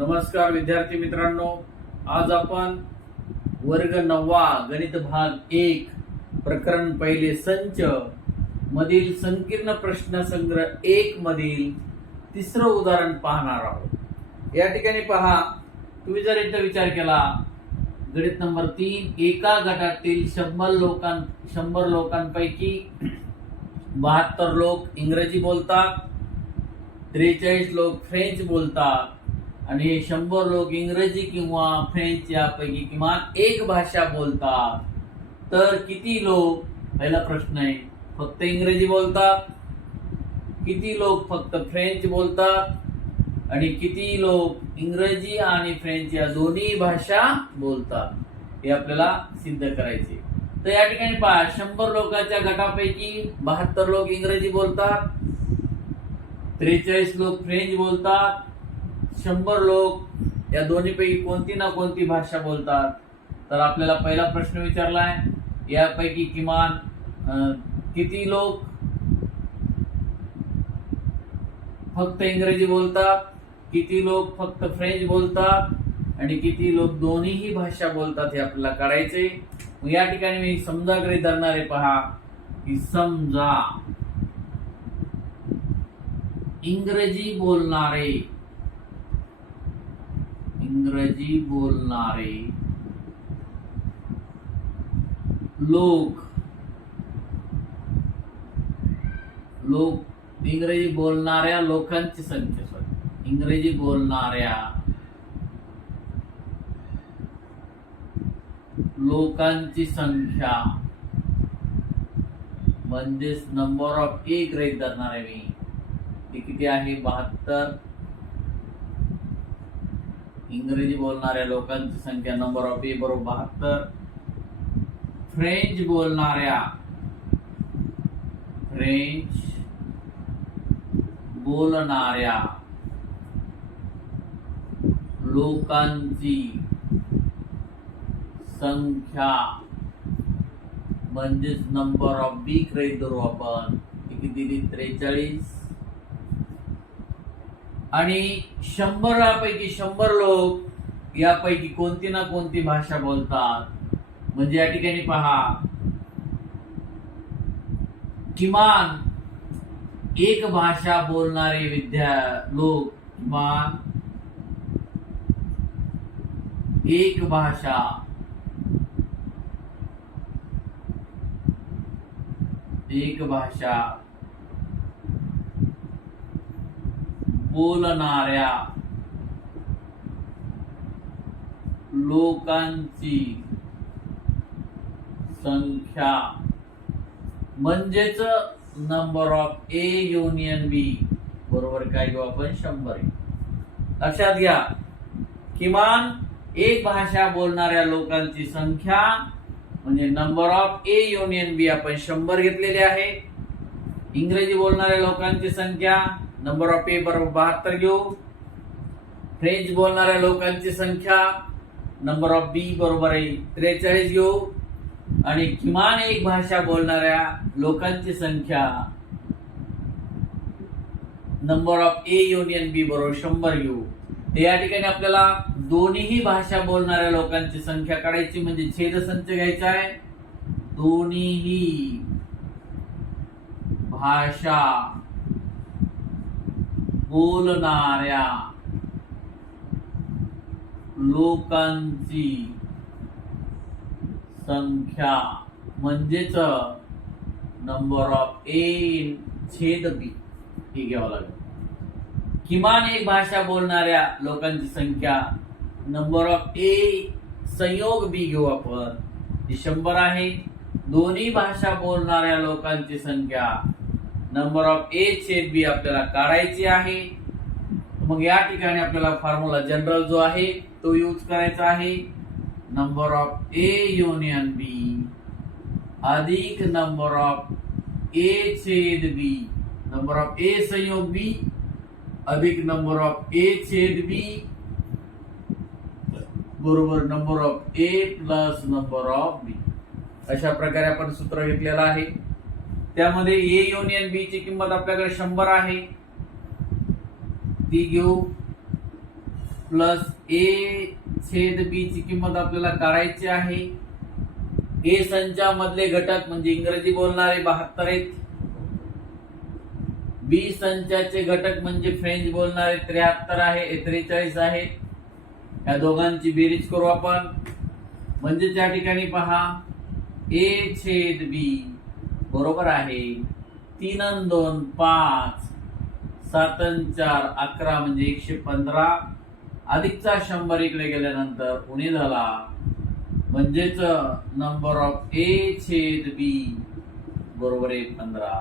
नमस्कार विद्यार्थी मित्रांनो, आज आपण वर्ग 9वा गणित भाग 1 प्रकरण पहिले संच मधील संकीर्ण प्रश्न संग्रह 1 मधील तिसरं उदाहरण पाहणार आहोत। या ठिकाणी पहा, तुम्ही जर इथं विचार केला, गणित नंबर 3, एका गटातील 100 लोकांपैकी 72 लोक इंग्रजी बोलतात, 43 लोक फ्रेंच बोलतात आणि 100 लोक इंग्रजी किंवा फ्रेंच यापैकी किमान एक भाषा बोलतात। तर किती लोक, पहिला प्रश्न आहे, फक्त इंग्रजी बोलतात, किती लोक फक्त फ्रेंच बोलतात आणि किती लोक इंग्रजी आणि फ्रेंच या दोन्ही भाषा बोलतात, हे आपल्याला सिद्ध करायचे। तर या ठिकाणी पहा, 100 लोकांच्या गटापैकी 72 लोक इंग्रजी बोलतात, 43 लोक फ्रेंच बोलतात, 100 लोक या दोन्हीपैकी कोणती ना कोणती भाषा बोलतात। तर आपल्याला पहिला प्रश्न विचारलाय, यापैकी किमान किती लोक फक्त इंग्रजी बोलतात, किती लोक फक्त फ्रेंच बोलतात आणि किती लोक दोन्हीही भाषा बोलतात, हे आपल्याला काढायचे। या ठिकाणी मी समजा गृहीत धरणारे पहा, की समजा इंग्रजी बोलणारे लोक इंग्रजी बोलणाऱ्या लोकांची संख्या, इंग्रजी बोलणाऱ्या लोकांची संख्या म्हणजेच नंबर ऑफ ए गृहीत धरणार आहे मी, ते किती आहे? 72। इंग्रजी बोलणाऱ्या लोकांची संख्या नंबर ऑफ ए बरोबर 72। फ्रेंच बोलणाऱ्या लोकांची संख्या म्हणजेच नंबर ऑफ बी गृहीत धरू आपण, किती दिली? 43। आणि 100 पैकी 100 लोक यापैकी कोणती ना कोणती भाषा बोलतात, म्हणजे या ठिकाणी पहा, किमान एक भाषा बोलणारे लोक, किमान एक भाषा बोलणाऱ्या लोकांची संख्या म्हणजेच नंबर ऑफ ए युनियन बी बरोबर काय घेऊ आपण? 100 आहे। लक्षात घ्या, किमान एक भाषा बोलणाऱ्या लोकांची संख्या म्हणजे नंबर ऑफ ए युनियन बी आपण 100 घेतलेले आहे। इंग्रजी बोलणाऱ्या लोकांची संख्या नंबर ऑफ ए बरोबर 72 घेऊ। फ्रेंच बोलणाऱ्या लोकांची संख्या नंबर ऑफ बी बरोबर आहे 43 घेऊ आणि किमान एक भाषा बोलणाऱ्या लोकांची संख्या नंबर ऑफ ए युनियन बी बरोबर 100 घेऊ। तर या ठिकाणी आपल्याला दोन्हीही भाषा बोलणाऱ्या लोकांची संख्या काढायची, म्हणजे छेदसंच घ्यायचा आहे। दोन्हीही भाषा बोलणाऱ्या लोकांची संख्या म्हणजेच नंबर ऑफ ए छेद बी हे घ्यावं लागेल। किमान एक भाषा बोलणाऱ्या लोकांची संख्या नंबर ऑफ ए संयोग बी घेऊ आपण, ती 100 आहे। दोन्ही भाषा बोलणाऱ्या लोकांची संख्या नंबर ऑफ ए छेद बी आपल्याला काढायची आहे। मग या ठिकाणी आपल्याला फॉर्म्युला जनरल जो आहे तो यूज करायचा आहे, नंबर ऑफ ए युनियन बी अधिक नंबर ऑफ ए छेद बी, नंबर ऑफ ए संयोग बी अधिक नंबर ऑफ ए छेद बी बरोबर number of A plus number of B. अशा प्रकारे आपण सूत्र घेतलेलं आहे। त्यामध्ये ए युनियन बी ची किंमत आपल्याकडे 100 आहे, ती घेऊ। प्लस ए छेद बी ची किंमत आपल्याला काढायची आहे. ए संचामधले घटक म्हणजे इंग्रजी बोलणारे 72 आहेत. बी संचाचे घटक म्हणजे फ्रेंच बोलणारे 73 आहे 43 आहेत. या दोघांची बेरीज करू आपण. म्हणजे त्या ठिकाणी पहा ए छेद बी बरोबर आहे 3 आणि 2 5 7 आणि 4 11 म्हणजे 115 अधिकचा 100 इकडे गेल्यानंतर उणे झाला. म्हणजेच नंबर ऑफ ए छेद बी बरोबर आहे 15.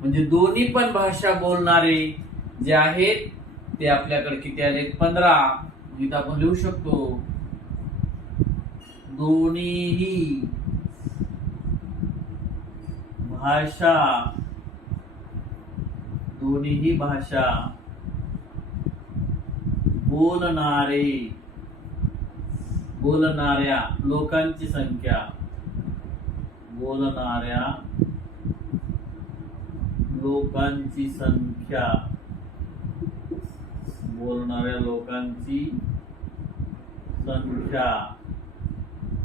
म्हणजे दोन्ही पण भाषा बोलणारे जे आहेत ते आपल्याकडे किती आले 15. इथं आपण लिहू शकतो दोन्हीही भाषा बोलणाऱ्या लोकांची संख्या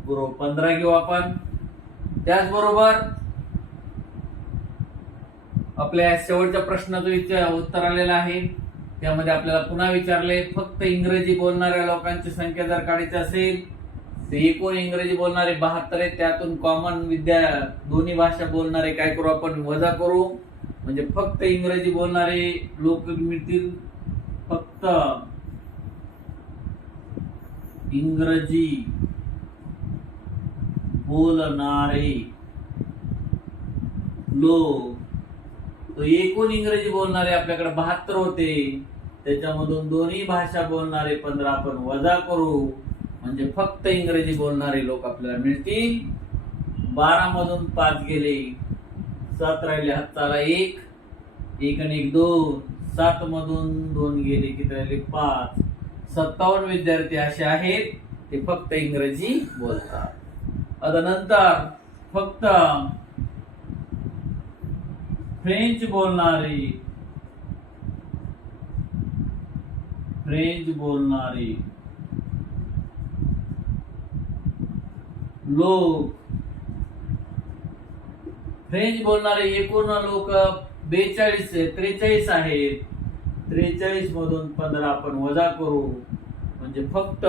बरोबर 15 घेऊ आपण. त्याचबरोबर आपल्या शेवटच्या प्रश्नाचं उत्तर आलेलं आहे. त्यामध्ये आपल्याला पुन्हा विचारले फक्त इंग्रजी बोलणाऱ्या लोकांची संख्या जर काढायची असेल तर एकूण इंग्रजी बोलणारे 72 आहेत. त्यातून कॉमन दोन्ही भाषा बोलणारे काय करू आपण वजा करू. म्हणजे फक्त इंग्रजी बोलणारे लोक मिळतील. फक्त इंग्रजी बोलणारे लोक. तो एकूण इंग्रजी बोलणारे आपल्याकडे 72 होते. त्याच्यामधून दोन्ही भाषा बोलणारे 15 आपण वजा करू. म्हणजे फक्त इंग्रजी बोलणारे लोक आपल्याला मिळतील. 12 मधून 5 गेले 7 राहिले हाताला 1 1 आणि 1 2 7 मधून 2 गेले किती राहिले 5. 57 विद्यार्थी असे आहेत ते फक्त इंग्रजी बोलतात. आता नंतर फक्त फ्रेंच बोलणारे लोक फ्रेंच बोलणारे एकूण लोक 43 आहेत. 43 मधून 15 आपण वजा करू. म्हणजे फक्त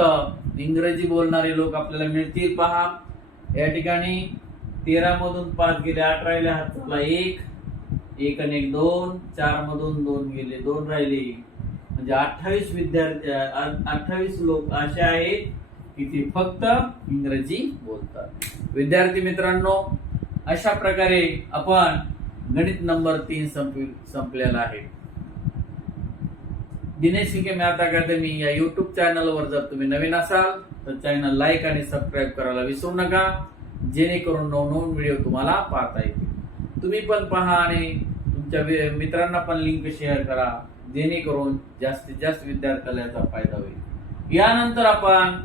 इंग्रजी बोलणारे लोक आपल्याला मिळतील. पहा या ठिकाणी 13 मधून 5 गेले 8 राहिले हाताला 1 1 आणि 1 2 4 मधून 2 गेले 2 राहिले. म्हणजे 28 विद्यार्थी 28 लोक असे आहेत की ते फक्त इंग्रजी बोलतात. विद्यार्थी मित्रांनो अशा प्रकारे आपण गणित नंबर 3 संपलेला आहे. दिनेश शिंके मॅथ अकॅडमी या युट्यूब चॅनलवर जर तुम्ही नवीन असाल तर चॅनल लाईक आणि सबस्क्राईब करायला विसरू नका. जेणेकरून नवनवीन व्हिडिओ तुम्हाला पाहता येतील. तुम्ही पण पहा आणि तुमच्या मित्रांना पण लिंक शेअर करा. जेणेकरून जास्तीत जास्त विद्यार्थ्याला याचा फायदा होईल. यानंतर आपण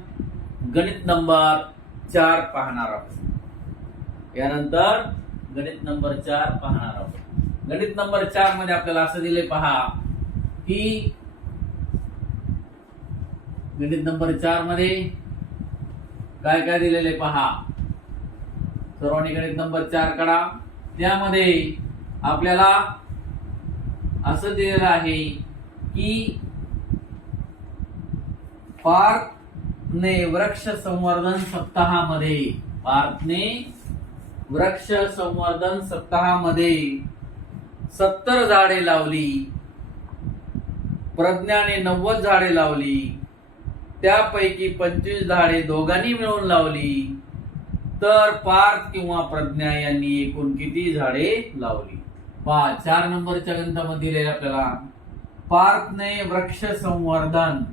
गणित नंबर 4 पाहणार आहोत. गणित नंबर 4 मध्ये आपल्याला असं दिले पहा की गणित नंबर 4 मध्ये काय काय दिलेले पहा. सर्वांनी गणित नंबर 4 काढा. त्यामध्ये आपल्याला असं दिलेलं आहे की पार्थने वृक्ष संवर्धन सप्ताहामध्ये 70 झाडे लावली. प्रज्ञाने 90 झाडे लावली. त्यापैकी 25 झाडे दोघांनी मिळून लावली. तर पार्थ किंवा प्रज्ञा यांनी एकूण किती झाडे लावली. 4 नंबरच्या गणितामध्ये दिलेले आपल्याला पार्थने वृक्ष संवर्धन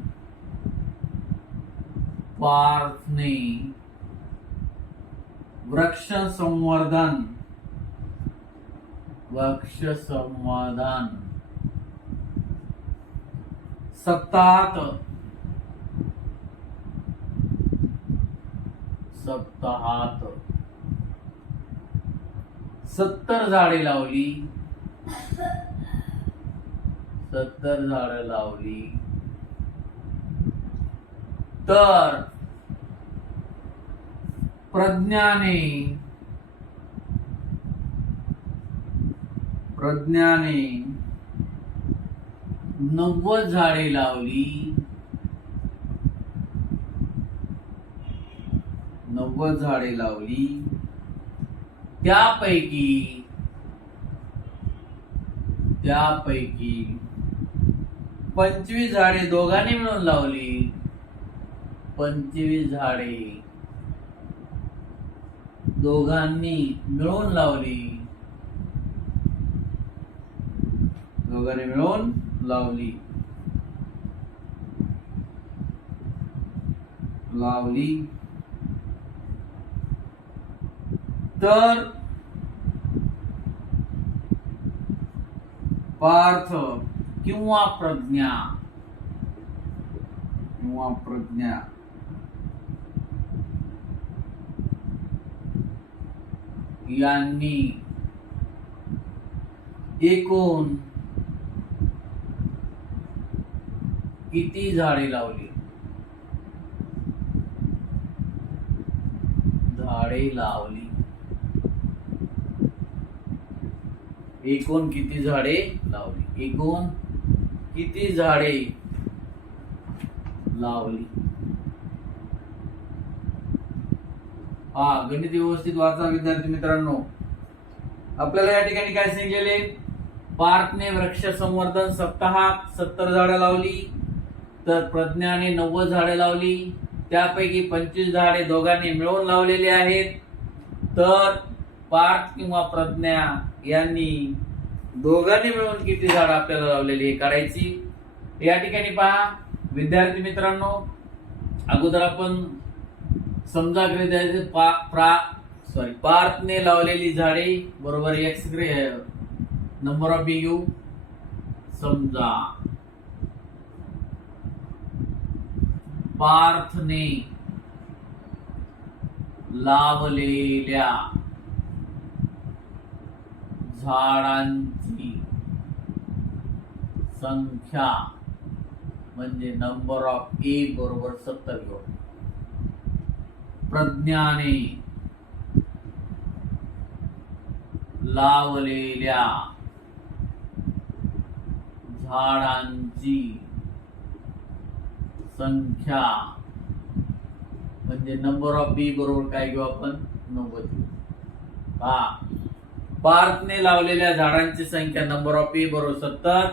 सप्ताहात 70 झाडे लावली. तर प्रज्ञाने 90 झाडे लावली. 90 झाडे लावली. त्यापैकी 25 झाडे दोघांनी मिळून लावली. 25 झाडे दोघांनी मिळून लावली. तर पार्थ किंवा प्रज्ञा यांनी एकूण किती झाडे लावली? एकूण किती झाडे लावली? गणित व्यवस्थित वाचा विद्यार्थी मित्रांनो. आपल्याला या ठिकाणी काय सांगितलेले? पार्थने वृक्ष संवर्धन सप्ताहात 70 झाडं लावली. तर प्रज्ञाने 90 झाडे लावली. त्यापैकी 25 झाडे दोघांनी मिळून लावलेली आहेत. तर पार्थ किंवा प्रज्ञा यांनी दोघांनी मिळून किती झाडं आपल्याला लावलेली हे काढायची. या ठिकाणी पहा विद्यार्थी मित्रांनो, अगोदर आपण समजा द्यायचे. पार्थने लावलेली झाडे बरोबर एक्स नंबर ऑफ बी घेऊ. समजा पार्थने लावलेल्या झाडांची संख्या म्हणजे नंबर ऑफ ए बरोबर 70 घेऊ. प्रज्ञाने लावलेल्या झाडांची संख्या म्हणजे नंबर ऑफ बी बरोबर काय घेऊ आपण? 90. पार्थने लावलेल्या झाडांची संख्या नंबर ऑफ ए बरोबर 70.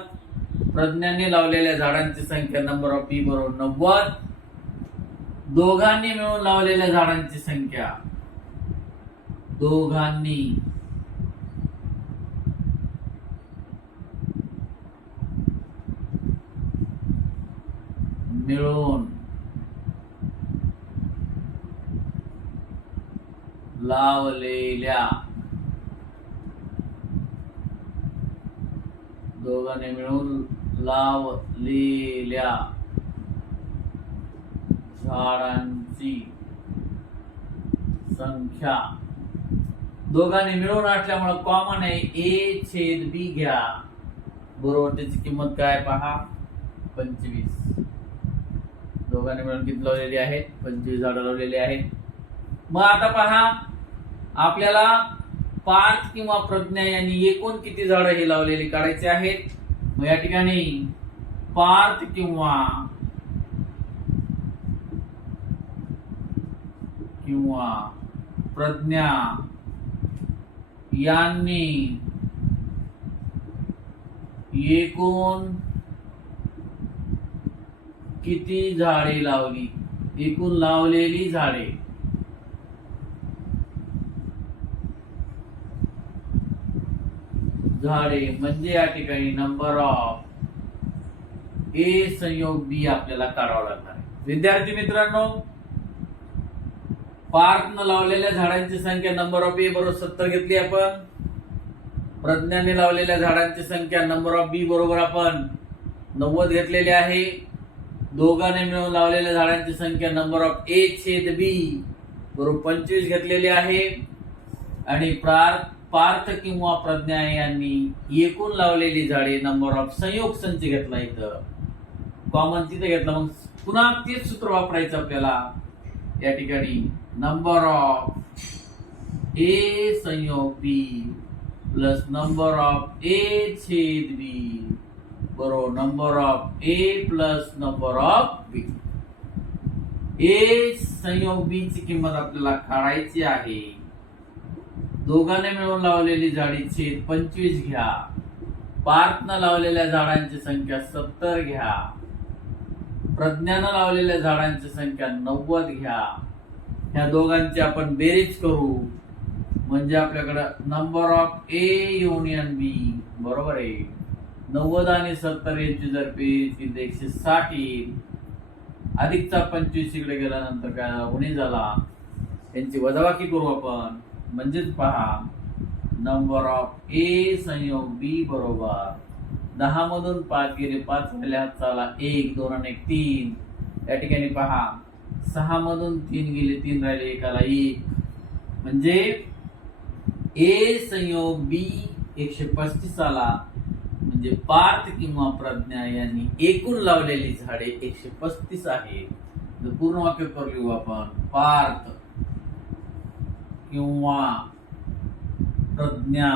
प्रज्ञाने लावलेल्या झाडांची संख्या नंबर ऑफ बी बरोबर 90. दोघांनी मिळून लावलेल्या झाडांची संख्या मिळून लावलेल्या झाडांची संख्या दोघांनी मिळून असल्यामुळे कॉमन आहे. ए छेद बी घ्या बरोबर त्याची किंमत काय पहा 25. दोघांनी मिळून किती लावलेली आहेत? 25 झाडं लावलेली आहेत. मग आता पहा आपल्याला पार्थ किंवा प्रज्ञा यांनी एकूण किती झाडं हे लावलेली काढायचे आहेत. मग या ठिकाणी पार्थ किंवा प्रज्ञा यांनी एकूण किती झाडे लावली? एकूण लावलेली झाडे म्हणजे या ठिकाणी नंबर ऑफ ए संयोग बी आपल्याला काढावा लागणार आहे. विद्यार्थी मित्रांनो, पार्थने लावलेल्या झाडांची संख्या नंबर ऑफ ए बरोबर 70 घेतली आपण. प्रज्ञाने लावलेल्या झाडांची संख्या नंबर ऑफ बी बरोबर आपण 90 घेतलेली आहे. दोघांनी मिळून लावलेल्या झाडांची संख्या नंबर ऑफ ए छेद बी बरोबर 25 घेतलेली आहे. आणि पार्थ किंवा प्रज्ञा यांनी एकूण लावलेली झाडे नंबर ऑफ संयोग संच घेतला. इथं कॉमन तिथे घेतला. मग पुन्हा तेच सूत्र वापरायचं आपल्याला या ठिकाणी. नंबर ऑफ ए संयोग B plus number of A छेद बी बरोबर number of A plus number of B. A संयोग बी ची किंमत आपल्याला काढायची आहे. दोघांनी मिळून लावलेली झाडी छेद 25 घ्या. पार्थनं लावलेल्या झाडांची संख्या 70 घ्या. प्रज्ञानं लावलेल्या झाडांची संख्या 90 घ्या. ह्या दोघांची आपण बेरीज करू म्हणजे आपल्याकडे नंबर ऑफ ए युनियन बी बरोबर आहे 90 आणि 70 यांची जर बेरीज केली 160 येईल. अधिकचा 25 इकडे गेल्यानंतर काय उणे झाला. यांची वजाबाकी करू आपण म्हणजेच पहा नंबर ऑफ ए संयोग बी बरोबर 10 मधून 5 गेले 5 राहिले हाताला 1 2 आणि 1 3. या ठिकाणी पहा 6 मधून 3 गेले 3 राहिले एकाला 1 म्हणजे ए संयोग बी 135 आला. म्हणजे पार्थ किंवा प्रज्ञा यांनी एकूण लावलेली झाडे 135 आहेत. पूर्ण वाक्य करू लिहू आपण. पार्थ किंवा प्रज्ञा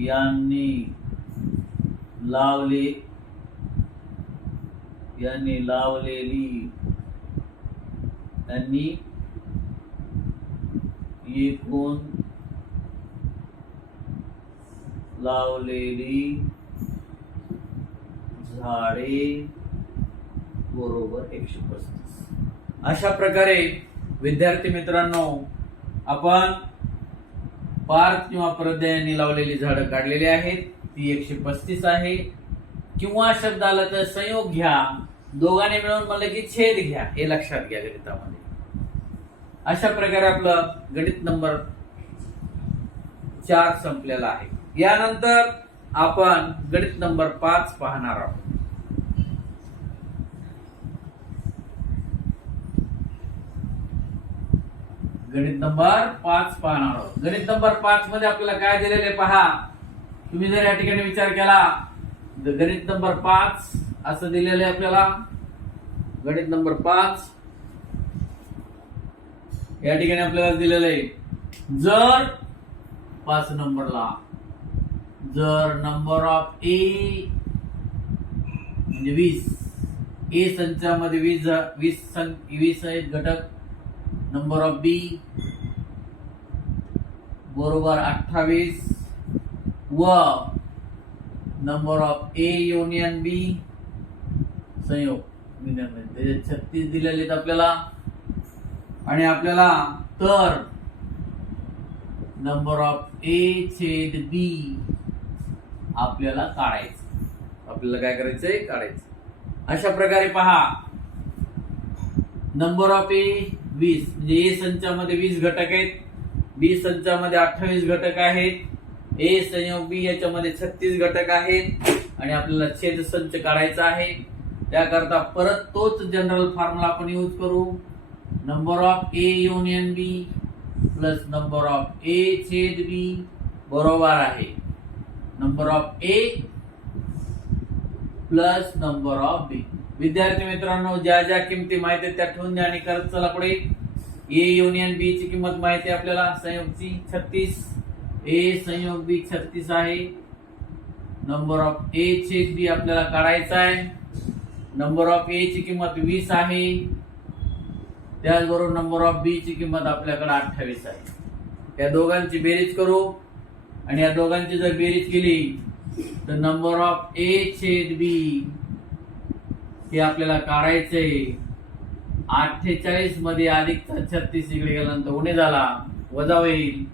यांनी एकूण लावलेली झाडे बरोबर 135. अशा प्रकारे विद्यार्थी मित्रांनो आपण पार्थ किंवा प्रज्ञा यांनी लावलेली झाडं काढलेली आहेत. ती 135 आहे. किंवा शब्द आला तर संयोग घ्या. दोघांनी मिळून म्हणलं की छेद घ्या हे लक्षात घ्या गणितामध्ये. अशा प्रकारे आपलं गणित नंबर 4 संपलेला आहे. यानंतर आपण गणित नंबर 5 पाहणार आहोत. गणित नंबर 5 पाहणार आहोत. गणित नंबर 5 मध्ये आपल्याला काय दिलेले पहा. तुम्ही जर या ठिकाणी विचार केला तर गणित नंबर 5 असं दिलेलं आहे आपल्याला. गणित नंबर 5 या ठिकाणी आपल्याला दिलेलं आहे. जर 5 नंबरला जर नंबर ऑफ ए म्हणजे 20 ए संचामध्ये 20 आहेत घटक. नंबर ऑफ बी बरोबर 28 व नंबर ऑफ ए युनियन बी संयोग 36 दिलेले आहेत आपल्याला. आणि आपल्याला तर नंबर ऑफ ए छेद बी आपल्याला काढायचं. आपल्याला काय करायचंय काढायचं. अशा प्रकारे पहा नंबर ऑफ ए 20 म्हणजे ए संचामध्ये 20 घटक आहेत. बी संचामध्ये 28 घटक आहेत. ए संयोग बी याच्यामध्ये 36 घटक आहेत. आणि आपल्याला छेद संच काढायचा आहे. त्याकरता परत तोच जनरल फॉर्म्युला आपण यूज करू. Number of A union B plus number of A छेद बी बरोबर आहे number of A plus number of B. विद्यार्थी मित्रांनो ज्या ज्या किमती माहिती आहेत त्या ठेवून द्या आणि करत चला पुढे. ए युनियन बी ची किंमत माहिती आहे आपल्याला संयोगची 36. ए संयोग बी 36 आहे. नंबर ऑफ ए छेद बी आपल्याला काढायचा आहे. नंबर ऑफ ए ची किंमत 20 आहे. त्याचबरोबर नंबर ऑफ बी ची किंमत आपल्याकडे 28 आहे. या दोघांची बेरीज करू आणि या दोघांची जर बेरीज केली तर नंबर ऑफ ए छेद बी हे आपल्याला काढायचे. 48 मध्ये अधिक 36 इकडे गेल्यानंतर उणे झाला वजा होईल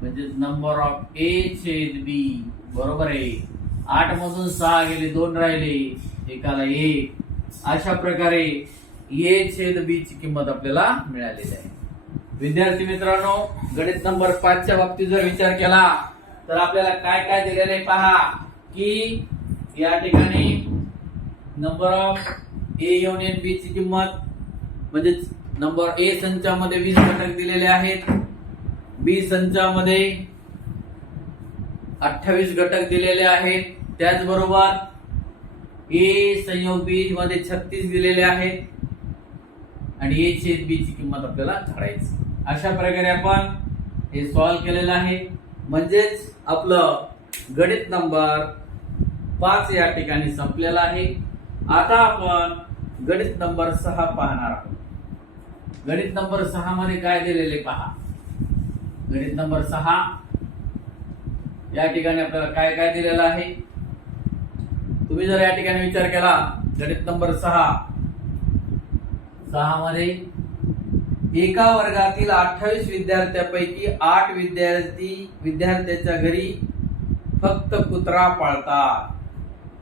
म्हणजे नंबर ऑफ ए छेद बी बरोबर आहे. 8 मधून 6 गेले 2 राहिले एकाला 1. अशा प्रकारे ए छेद बी ची किंमत आपल्याला मिळालेली आहे. विद्यार्थी मित्रांनो गणित नंबर 5 च्या बाबतीत जर विचार केला तर आपल्याला काय काय दिलेलं आहे पहा की या ठिकाणी नंबर ऑफ ए युनियन बी ची किंमत म्हणजे नंबर ए संचामध्ये 20 घटक दिलेले आहेत. बी संचामध्ये 28 घटक दिलेले आहेत. त्याचबरोबर ए संयोग बी मध्ये 36 दिलेले आहेत आणि ए छेद बी ची किंमत आपल्याला काढायची. अशा प्रकारे आपण हे सॉल्व्ह केलेलं आहे. म्हणजेच आपलं गणित नंबर 5 या ठिकाणी संपलेला आहे. आता आपण गणित नंबर 6 पाहणार आहोत. गणित नंबर 6 मध्ये काय दिलेले पहा. गणित नंबर 6 या ठिकाणी आपल्याला काय काय दिलेलं आहे. तुम्ही जर या ठिकाणी विचार केला गणित नंबर 6 मध्ये एका वर्गातील 28 विद्यार्थ्यांपैकी 8 विद्यार्थ्याच्या घरी फक्त कुत्रा पाळतात.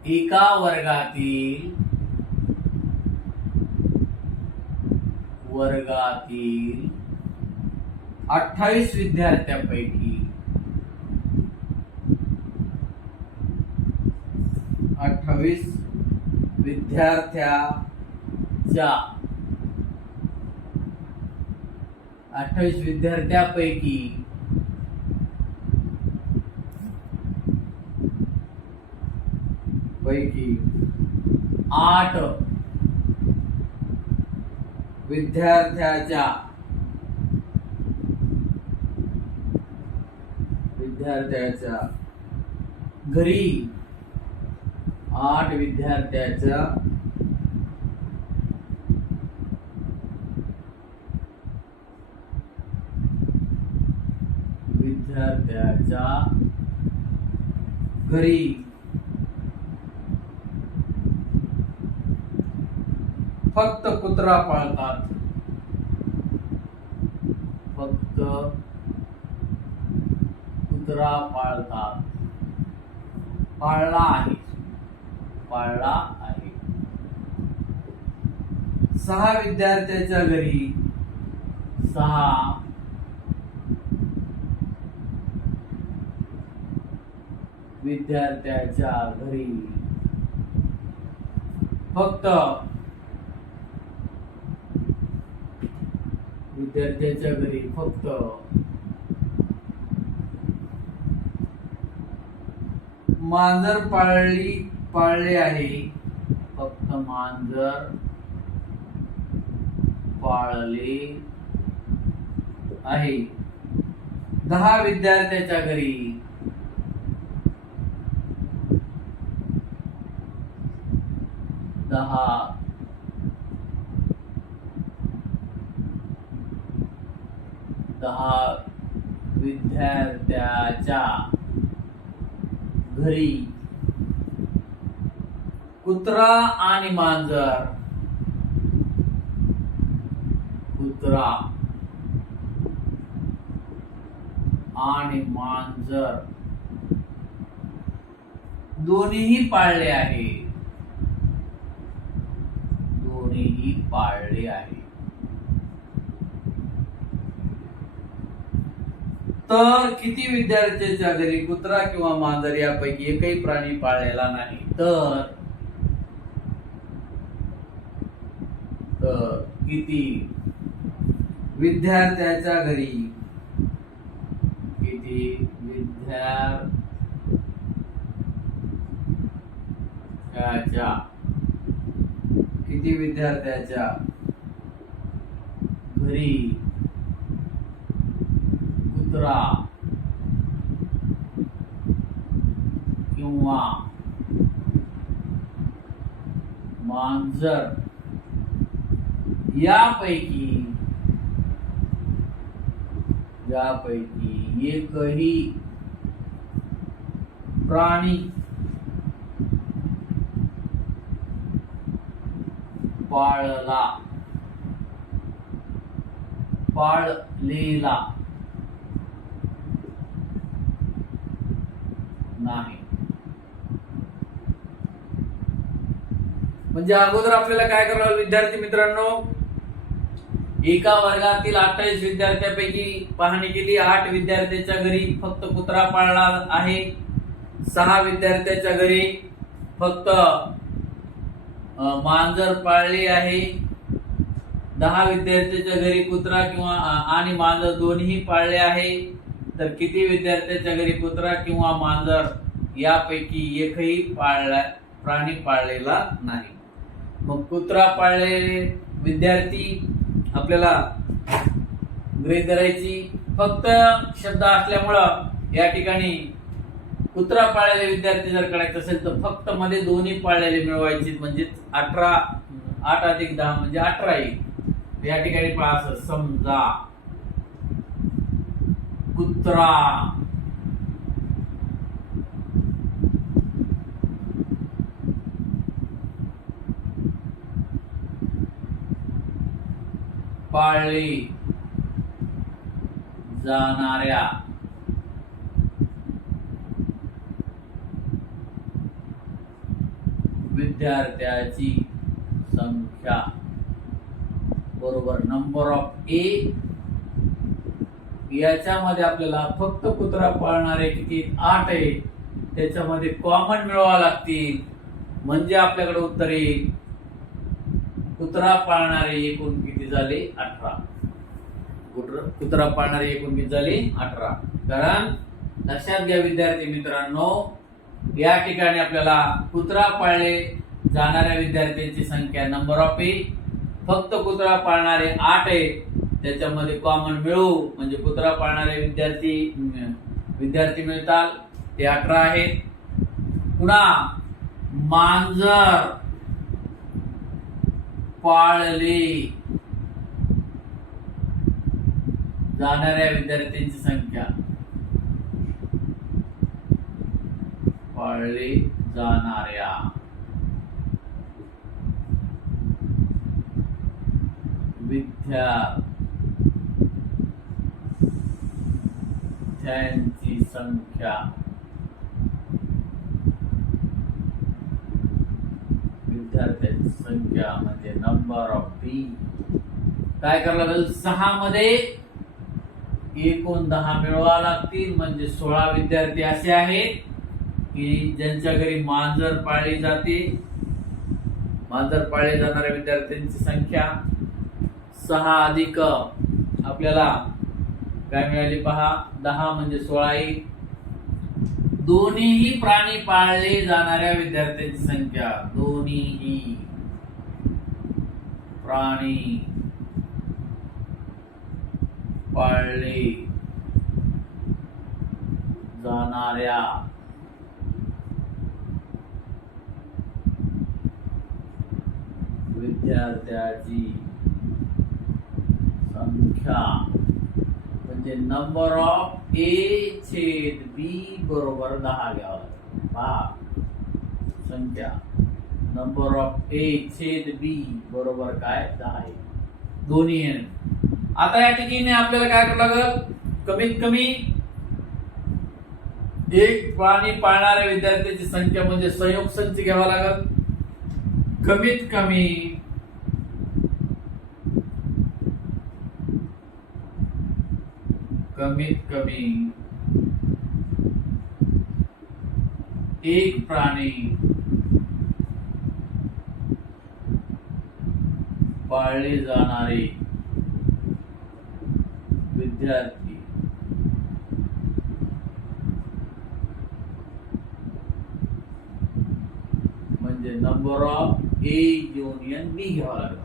एका वर्गातील 28 विद्यार्थ्यांपैकी 28 विद्यार्थ्यांपैकी 8 विद्यार्थ्याच्या घरी 8 विद्यार्थ्याच्या घरी फक्त कुत्रा पाळतात. पाळला आहे. 6 विद्यार्थ्याच्या घरी 6 विद्यार्थ्याच्या घरी फक्त मांजर पाळले आहे. फक्त मांजर पाळले आहे. 10 विद्यार्थ्याच्या घरी 10 विद्यार्थ्याच्या घरी कुत्रा आणि मांजर दोन्हीही पाळले आहे. तर किती विद्यार्थ्याच्या घरी कुत्रा किंवा मांजर यापैकी एकही प्राणी पाळलेला नाही. तर किती विद्यार्थ्याच्या घरी कुत्रा किंवा मांजर यापैकी एकही प्राणी पाळलेला नाही. म्हणजे अगोदर आपल्याला काय करावं विद्यार्थी मित्रांनो, एका वर्गातील 28 विद्यार्थ्यांपैकी पाहणी केली. 8 विद्यार्थ्याच्या घरी फक्त कुत्रा पाळला आहे. 6 विद्यार्थ्याच्या घरी फक्त मांजर पाळले आहे. 10 विद्यार्थ्याच्या घरी कुत्रा किंवा आणि मांजर दोन्ही पाळले आहे. तर किती विद्यार्थ्याच्या घरी कुत्रा किंवा मांजर यापैकी एकही प्राणी पाळलेला नाही. मग कुत्रा पाळलेले विद्यार्थी आपल्याला गृहीत धरायची. फक्त शब्द असल्यामुळं या ठिकाणी कुत्रा पाळलेले विद्यार्थी जर करायचं असेल तर फक्त मध्ये दोन्ही पाळलेले मिळवायचे, म्हणजे 18 8 अधिक 10 म्हणजे 18 येईल. या ठिकाणी पहा, असं समजा कुत्रा पाळले जाणाऱ्या विद्यार्थ्याची संख्या बरोबर नंबर ऑफ ए. याच्यामध्ये आपल्याला फक्त कुत्रा पाळणारे किती 8 आहे, त्याच्यामध्ये कॉमन मिळवावं लागतील, म्हणजे आपल्याकडे उत्तर येईल कुत्रा पाळणारे एकूण किती झाले 18. कुत्रा पाळणारे एकूण किती झाले 18. कारण लक्षात घ्या विद्यार्थी मित्रांनो, या ठिकाणी आपल्याला कुत्रा पाळले जाणाऱ्या विद्यार्थ्यांची संख्या नंबर ऑफ ए, फक्त कुत्रा पाळणारे 8 आहे, त्याच्यामध्ये कॉमन मिळवू म्हणजे कुत्रा पाळणारे विद्यार्थी मिळतात, ते 18 आहेत. पुन्हा मांजर पाळले जाणाऱ्या विद्यार्थ्यांची संख्या, पाळले जाणाऱ्या विद्यार्थ्यांची संख्या, विद्यार्थ्यांची संख्या म्हणजे नंबर ऑफ बी. काय करावं लागेल, 6 मध्ये एकूण 10 मिळवावं लागतील, म्हणजे 16 विद्यार्थी असे आहेत की ज्यांच्या घरी मांजर पाळली जाते. मांजर पाळले जाणाऱ्या विद्यार्थ्यांची संख्या 6 अधिक आपल्याला काय मिळाली पहा, 10 म्हणजे 16 येईल. दोन्हीही प्राणी पाळले जाणाऱ्या विद्यार्थ्यांची संख्या, दोन्हीही प्राणी पाळले जाणाऱ्या विद्यार्थ्याची संख्या म्हणजे नंबर ऑफ ए छेद बी बरोबर 10 घ्यावा लागेल. पहा, संख्या नंबर ऑफ ए छेद बी बरोबर काय 10 आहे, दोन्ही आहे. आता या ठिकाणी आपल्याला काय करावं लागेल, कमीत कमी एक प्राणी पाळणाऱ्या विद्यार्थ्याची संख्या म्हणजे संयोग संच घ्यावा लागेल. कमीत कमी एक प्राणी पाळले जाणारे विद्यार्थी म्हणजे नंबर ऑफ ए युनियन बी घ्यावा लागला.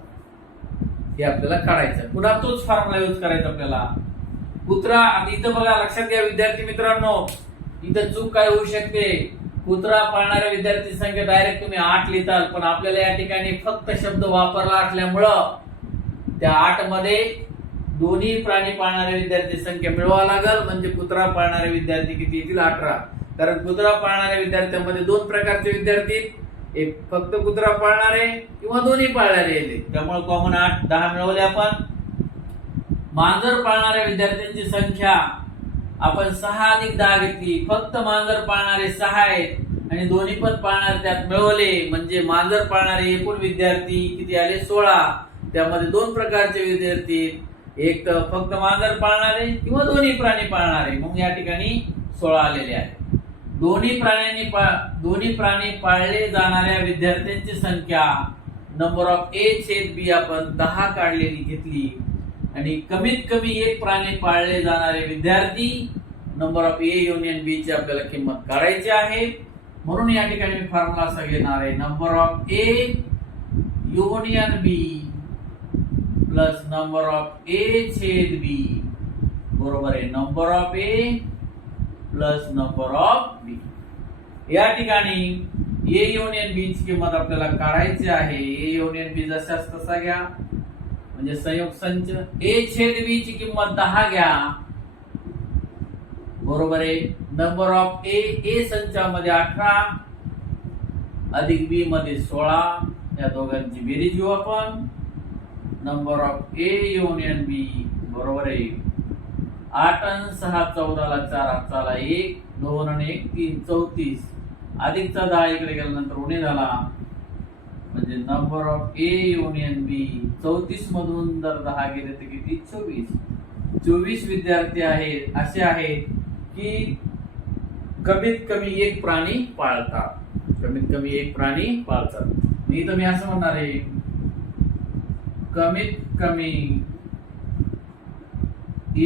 हे आपल्याला काढायचं. पुन्हा तोच फॉर्म्युला यूज करायचा आपल्याला. कुत्रा, आता इथं बघा लक्षात घ्या विद्यार्थी मित्रांनो, इथं चूक काय होऊ शकते, कुत्रा पाळणाऱ्या विद्यार्थी संख्या डायरेक्ट तुम्ही 8 लिहिताल, पण आपल्याला या ठिकाणी फक्त शब्द वापरला असल्यामुळं त्या 8 मध्ये दोन्ही प्राणी पाळणाऱ्या विद्यार्थी संख्या मिळवावं लागेल, म्हणजे कुत्रा पाळणारे विद्यार्थी किती येतील 18. कारण कुत्रा पाळणाऱ्या विद्यार्थ्यांमध्ये 2 प्रकारचे विद्यार्थी, एक फक्त कुत्रा पाळणारे किंवा दोन्ही पाळणारे येते, त्यामुळे कॉमन 8 10 मिळवले आपण. मांजर पाळणाऱ्या विद्यार्थ्यांची संख्या आपण 6 अधिक 10 घेतली, फक्त मांजर पाळणारे 6 आहेत आणि दोन्ही पण पाळणारे त्यात मिळवले, म्हणजे मांजर पाळणारे एकूण विद्यार्थी किती आले 16. त्यामध्ये 2 प्रकारचे विद्यार्थी, एक तर फक्त मांजर पाळणारे किंवा दोन्ही प्राणी पाळणारे, मग या ठिकाणी 16 आलेले आहेत. दोन्ही प्राणी पाळले जाणाऱ्या विद्यार्थ्यांची संख्या नंबर ऑफ ए छेद बी आपण 10 काढलेली घेतली, आणि कमीत कमी एक प्राणी पाळले जाणारे विद्यार्थी नंबर ऑफ ए युनियन बी ची आपल्याला किंमत काढायची आहे. म्हणून या ठिकाणी मी फॉर्म्युला असा घेणार आहे, number of A union B plus number of A छेद बी बरोबर आहे number of A plus number of B. या ठिकाणी ए युनियन बी ची किंमत आपल्याला काढायची आहे. ए युनियन बी जशास तसा घ्या म्हणजे संयुक्त संच. ए छेद बी ची किंमत 10 घ्या बरोबर आहे नंबर ऑफ ए संचामध्ये 18 अधिक बी मध्ये 16 या दोघांची बेरीज घेऊ आपण. नंबर ऑफ ए युनियन बी बरोबर आहे 8 आणि 6 14 ला 4 हाताला 1 2 आणि 1 3 34 अधिकचा 10 इकडे गेल्यानंतर उणे झाला म्हणजे नंबर ऑफ ए युनियन बी 34 मधून जर 10 गेले तर किती 24 विद्यार्थी आहेत असे आहेत की कमीत कमी एक प्राणी पाळतात. कमीत कमी एक प्राणी पाळतात. मी तर मी असं म्हणणार आहे कमीत कमी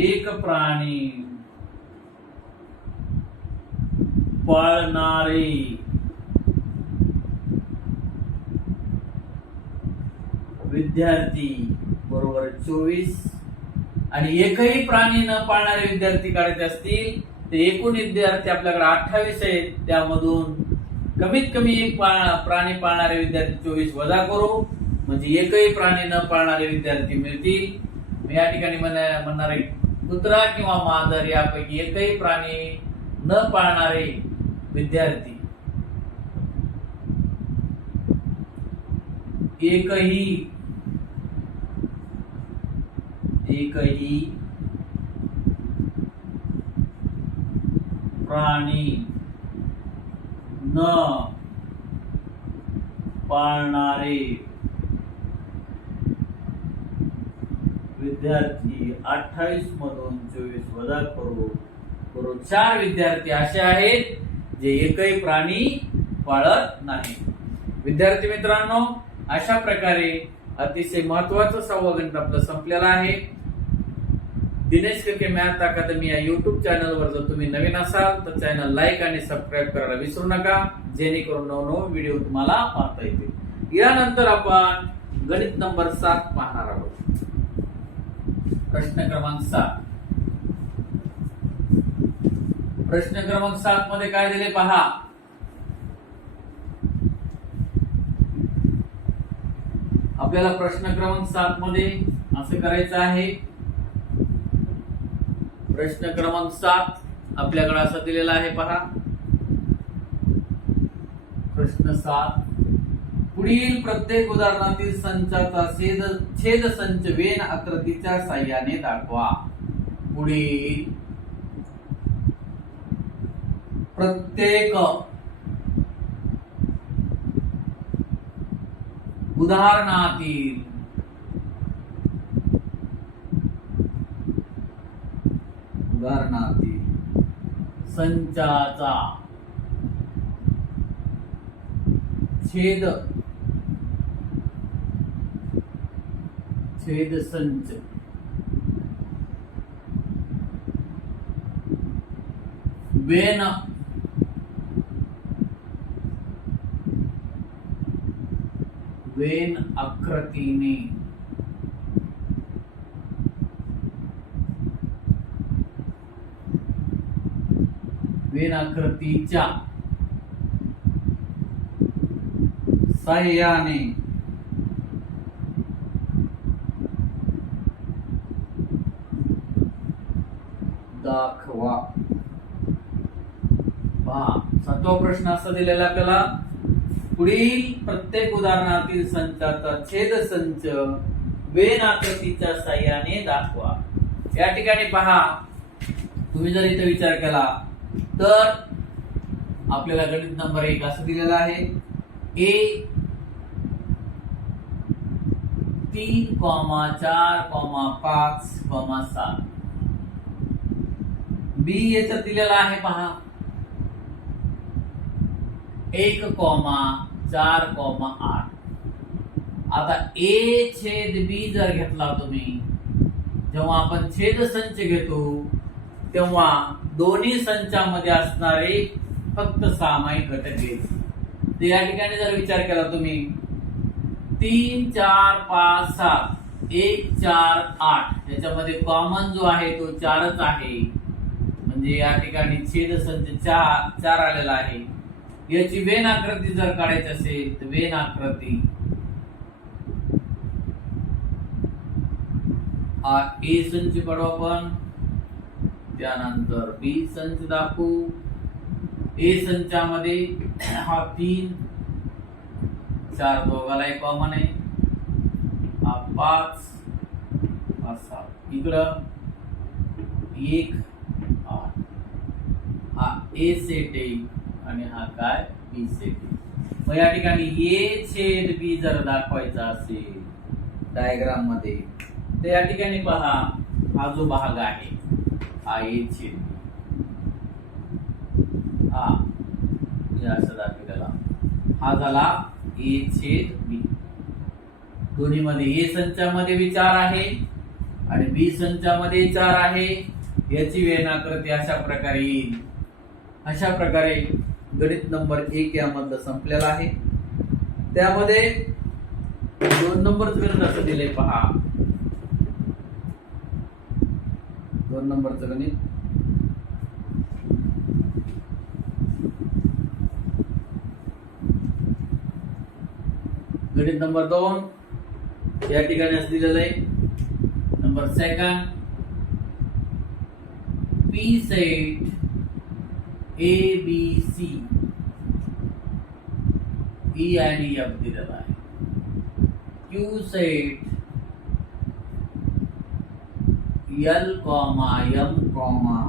एक प्राणी पाळणारे विद्यार्थी बरोबर 24 आणि एकही प्राणी न पाळणारे विद्यार्थी काढायचे असतील तर एकूण विद्यार्थी आपल्याकडे 28 आहेत. त्यामधून कमीत कमी एक प्राणी पाळणारे विद्यार्थी 24 वजा करू म्हणजे एकही प्राणी न पाळणारे विद्यार्थी मिळतील. मी या ठिकाणी म्हणणार आहे कुत्रा किंवा मांजर यापैकी एकही प्राणी न पाळणारे विद्यार्थी एकही प्राणी न पाळणारे विद्यार्थी 28 मधून 24 वजा करू 4 विद्यार्थी असे आहेत जे एकही प्राणी पाळत नाही. विद्यार्थी मित्रांनो अशा प्रकारे अतिशय महत्वाचं 6वं गणित आपलं संपलेलं आहे. दिनेश कके मॅथ अकादमी या युट्यूब चॅनलवर जर तुम्ही नवीन असाल तर चॅनल लाईक आणि सबस्क्राईब करायला विसरू नका जेणेकरून नवनवीन व्हिडिओ तुम्हाला पाहता येतील. यानंतर आपण गणित नंबर 7 पाहणार आहोत. प्रश्न क्रमांक 7. प्रश्न क्रमांक 7 मध्ये काय दिले पहा. आपल्याला प्रश्न क्रमांक 7 मध्ये असं करायचं आहे. प्रश्न क्रमांक 7 आपल्याकडे असं दिलेला आहे पहा. प्रश्न 7 पुढील प्रत्येक उदाहरणातील संचाचा छेद संच वेन आकृतीच्या साहाय्याने दाखवा. पुढील प्रत्येक उदाहरणातील संचाचा छेद संच वेन आकृतीने वेन आकृतीच्या साहाय्याने दाखवा. पहा 7वा प्रश्न असा दिलेला आपल्याला. पुढील प्रत्येक उदाहरणातील संचाचा छेद संच वेन आकृतीच्या साहाय्याने दाखवा. या ठिकाणी पहा तुम्ही जर इथे विचार केला तर आपल्याला गणित नंबर 1 असं दिलेला आहे. ए 3, 4, 5, 7. बी याच्यात दिलेला आहे पहा 1, 4, 8. आता ए छेद बी जर घेतला तुम्ही जेव्हा आपण छेद संच घेतो तेव्हा दोन्ही संचामध्ये असणारे फक्त सामायिक घटक घ्यायचे. तर या ठिकाणी जर विचार केला तुम्ही 3 4 5 7 1 4 8 याच्यामध्ये कॉमन जो आहे तो 4च आहे. म्हणजे या ठिकाणी छेद संच 4 आलेला आहे. याची वेन आकृती जर काढायची असेल तर वेन आकृती हा ए संच काढू आपण, त्यानंतर बी संच दाखवू. ए संचामध्ये हा 3 4 दोघालाही कॉमन आहे, हा 5 हा 7 इकडं 1 8 हा ए सेट आहे आणि हा काय बी सेट आहे. मग या ठिकाणी ए छेद बी जर दाखवायचा असेल डायग्राम मध्ये तर या ठिकाणी पहा हा जो भाग आहे हा ए छेद हा असं दाखवलेला हा झाला ए छेद बी. दोन्ही मध्ये ए संचामध्ये बी 4 आहे आणि बी संचामध्ये 4 आहे. याची वेन आकृती अशा प्रकारे येईल. अशा प्रकारे गणित नंबर 1 यामधलं संपलेला आहे. त्यामध्ये 2 नंबरचं गणित असं दिलंय पहा. 2 नंबरचं गणित गणित नंबर 2 या ठिकाणी असं दिलेलं आहे. Number 2 P set A B C E आणि एफ दिलेला आहे. Q set L comma M comma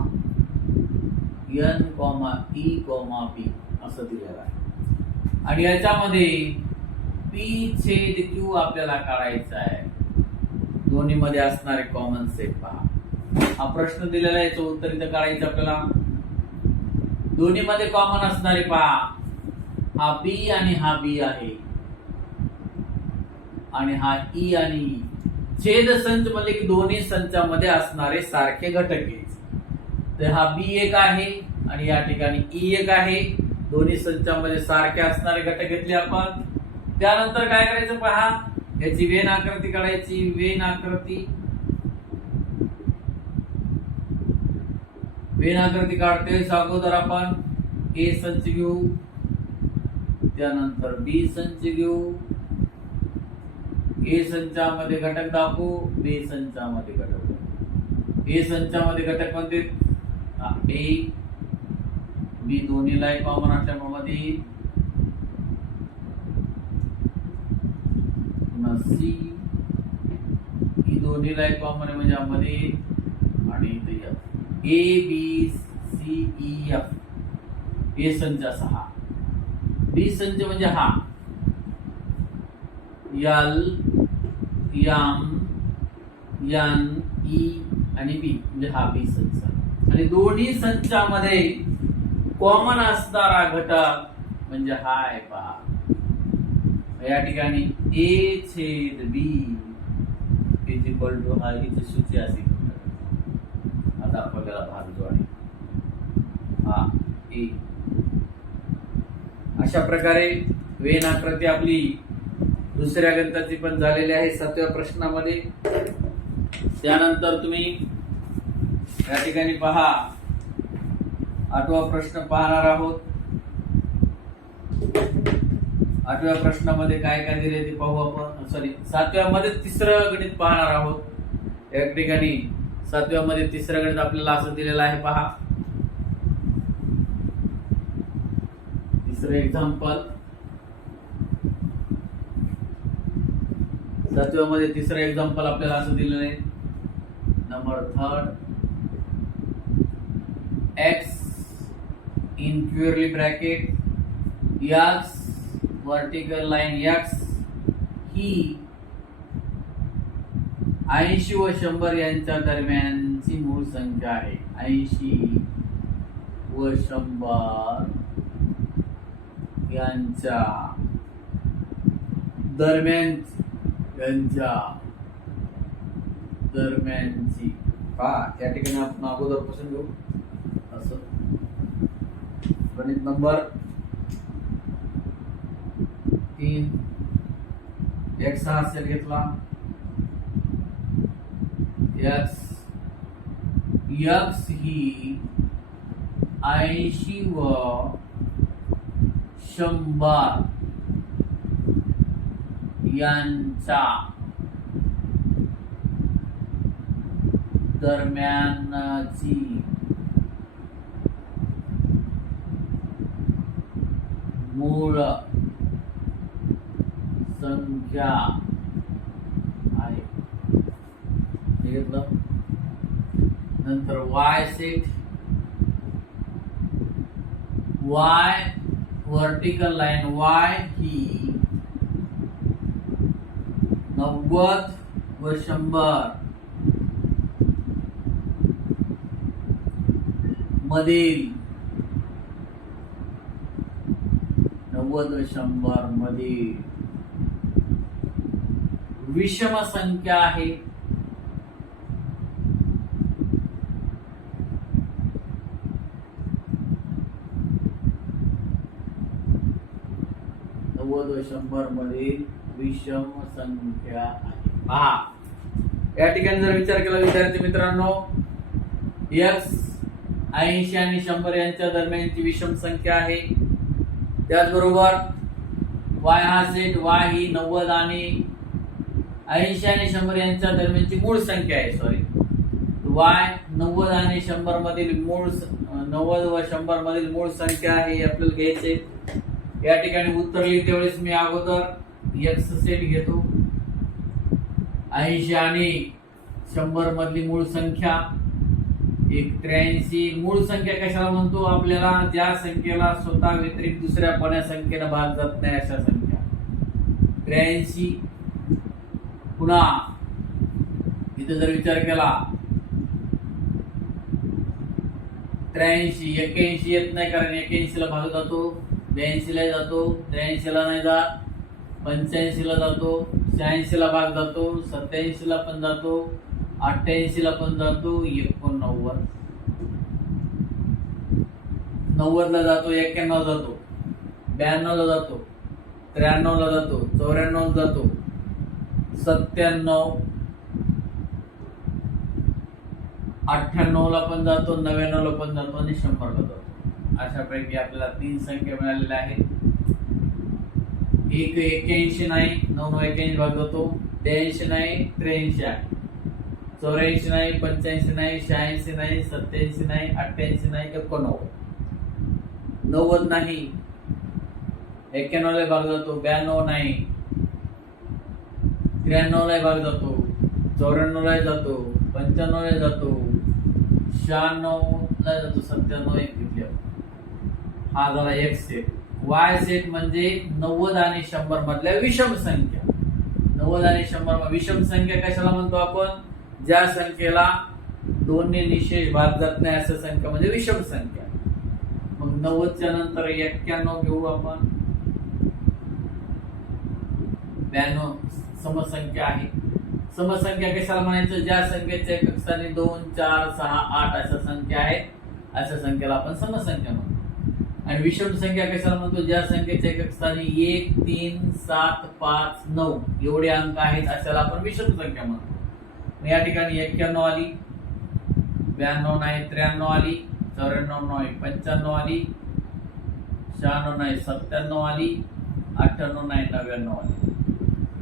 N comma E comma B असं दिलेलं आहे. आणि याच्यामध्ये पी छेद क्यू आपल्याला काढायचा आहे. दोन्ही मध्ये असणारे कॉमन सेट पहा. हा प्रश्न दिलेला आहे, याचं उत्तर इथं काढायचं आपल्याला. दोन्ही मध्ये कॉमन असणारे पहा हा बी आणि हा बी आहे आणि हा ई आणि ई. छेद संच म्हणजे की दोन्ही संचामध्ये असणारे सारखे घटक घ्यायचे. तर हा बी एक आहे आणि या ठिकाणी ई एक आहे. दोन्ही संचामध्ये सारखे असणारे घटक घेतले आपण. त्यानंतर काय करायचं पहा, याची वेन आकृती काढायची. वेन आकृती काढते अगोदर आपण ए संच घेऊ, त्यानंतर बी संच घेऊ. ए संचामध्ये घटक दाखवू, बी संचामध्ये घटक. ए संचामध्ये घटक कोणते? ए बी दोन्हीला कॉमन असल्यामुळे सी ही दोन्हीला कॉमन आहे म्हणजे यामध्ये आणि A B C E F. A संच असा हा. बी संच म्हणजे हा एल एम एन ई आणि बी म्हणजे हा बी संच. आणि दोन्ही संचामध्ये कॉमन असणारा घटक म्हणजे हा आहे पहा. या ठिकाणी ए छेद बी इज इक्वल टू हा हिची सूची असेल. आता आपल्याला भाग जो आहे हा ए. अशा प्रकारे वेन आकृती आपली दुसऱ्या गणिताची पण झालेली आहे 7व्या प्रश्नामध्ये. त्यानंतर तुम्ही या ठिकाणी पहा 8वा प्रश्न पाहणार आहोत. 8व्या प्रश्नामध्ये काय काय दिले ते पाहू आपण. सॉरी 7व्या मध्ये तिसरं गणित पाहणार आहोत. या ठिकाणी 7व्या मध्ये तिसरं गणित आपल्याला असं दिलेलं आहे पहा. तिसरं एक्झाम्पल 7व्या मध्ये तिसरं एक्झाम्पल आपल्याला असं दिलेलं आहे. Number 3 x in curly bracket x vertical line x ही 80 व 100 यांच्या दरम्यानची मूळ संख्या आहे. 80 व 100 यांच्या दरम्यानची पहा. त्या ठिकाणी आपण अगोदरपासून घेऊ असं गणित नंबर 3 x हा सेट घेतला, x ही 80 व 100 यांच्या दरम्यानची मूळ संख्या आहे. घेतलं. नंतर y set, y vertical line y ही 90 व 100 मधील 90 व 100 मधील विषम संख्या आहे. व 100 मधील विषम संख्या आहे. पहा, या ठिकाणी जर विचार केला विद्यार्थी मित्रांनो, x 80 आणि 100 यांच्या दरम्यानची विषम संख्या आहे. त्याचबरोबर y हा सेट, y ही 90 आणि 80 आणि 100 यांच्या दरम्यानची मूळ संख्या आहे. सॉरी, y 90 आणि 100 मधील मूळ 90 व 100 मधील मूळ संख्या आहे हे आपल्याला घ्यायचे. या ठिकाणी उत्तर लिहिते वेळेस मी अगोदर x सेट घेतो, 80 आणि 100 मधली मूळ संख्या 83. मूळ संख्या कशाला म्हणतो? आपल्याला ज्या संख्येला स्वतः व्यतिरिक्त दुसऱ्या कोण्या संख्येने भाग जात नाही अशा संख्या. 83. पुन्हा इथे जर विचार केला 83, 81 येत नाही कारण 81 ला भाग जातो, 82 ला जातो, 83 ला नाही जात, 85 ला जातो, 86 ला भाग जातो, 87 ला पण जातो, 88 ला पण जातो, 89, 90 ला जातो, 91 ला जातो, 92 ला जातो, 93 ला जातो, 94 ला जातो, 97, 98 ला पण जातो, 99 ला पण जातो आणि 100 ला जातो. अशापैकी आपल्याला 3 संख्या मिळालेल्या आहेत. एक 81 नाही, 9 81 भाग जातो, 82 नाही, 83 आहे, 84 नाही, 85 नाही, 86 नाही, 87 नाही, 88 नाही, 89, 90 नाही, 91 ला भाग जातो, 92 नाही, 93 ला भाग जातो, 94 ला जातो, 95 ला जातो, 96 ला जातो, 97 एक घेतले. हा झाला x सेट. y सेट म्हणजे 90 आणि 100 मधल्या विषम संख्या. 90 आणि 100 विषम संख्या कशाला म्हणतो आपण? ज्या संख्येला 2 ने निशेष भाग जात नाही अशा संख्या म्हणजे विषम संख्या. मग 90 च्या नंतर 91 घेऊ आपण. 92 समसंख्या आहे. समसंख्या कशाला म्हणायचं? ज्या संख्येच्या एकक स्थानी 2, 4, 6, 8 अशा संख्या आहेत अशा संख्येला आपण समसंख्या म्हणतो. आणि विषम संख्या कशाला म्हणतो? ज्या संख्येच्या एकक स्थानी 1, 3, 7, 5, 9 एवढे अंक आहेत अशाला आपण विषम संख्या म्हणतो. या ठिकाणी 91 आली, 92 नाही, 93 आली, 94 नाही, 95 आली, 96 नाही, 97 आली, 98 नाही, 99 आली.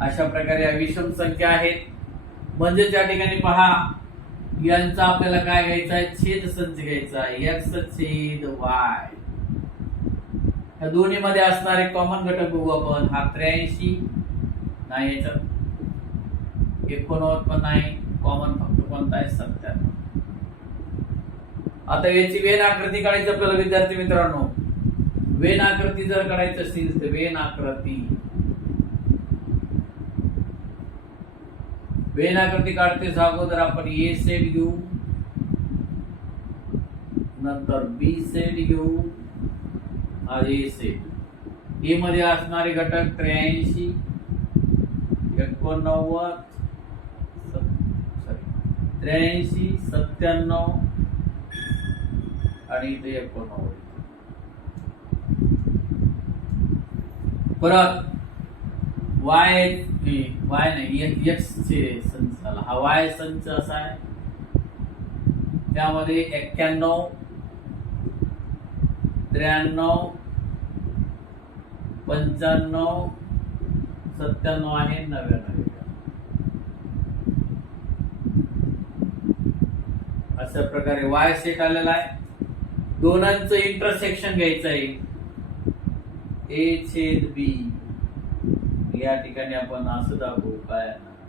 अशा प्रकारे या विषम संख्या आहेत. म्हणजे त्या ठिकाणी पहा, यांचा आपल्याला काय घ्यायचा आहे? छेद संच घ्यायचा आहे. x छेद y. या दोन्ही मध्ये असणारे कॉमन घटक बघू आपण. हा 83 नाही, याच्यात 89 पण नाही, कॉमन फक्त कोणता आहे? 97. आता याची वेन आकृती काढायची आपल्याला विद्यार्थी मित्रांनो. वेन आकृती जर काढायची असेल तर वेन आकृती काढतेच अगोदर आपण ए सेट घेऊ, नंतर बी सेट घेऊ, ए सेट. ए मध्ये असणारे घटक 83, 89, 93, 97 आणि इथे 89. परत वाय नाही एक्स चे संच झाला, हा वाय संच असा आहे, त्यामध्ये 91, 93, 95, 97 आहे, 99. अशा प्रकारे वाय सेट आलेला आहे. दोनांचं इंटरसेक्शन घ्यायचं आहे, ए छेद बी. या ठिकाणी आपण असं दाखवू काय,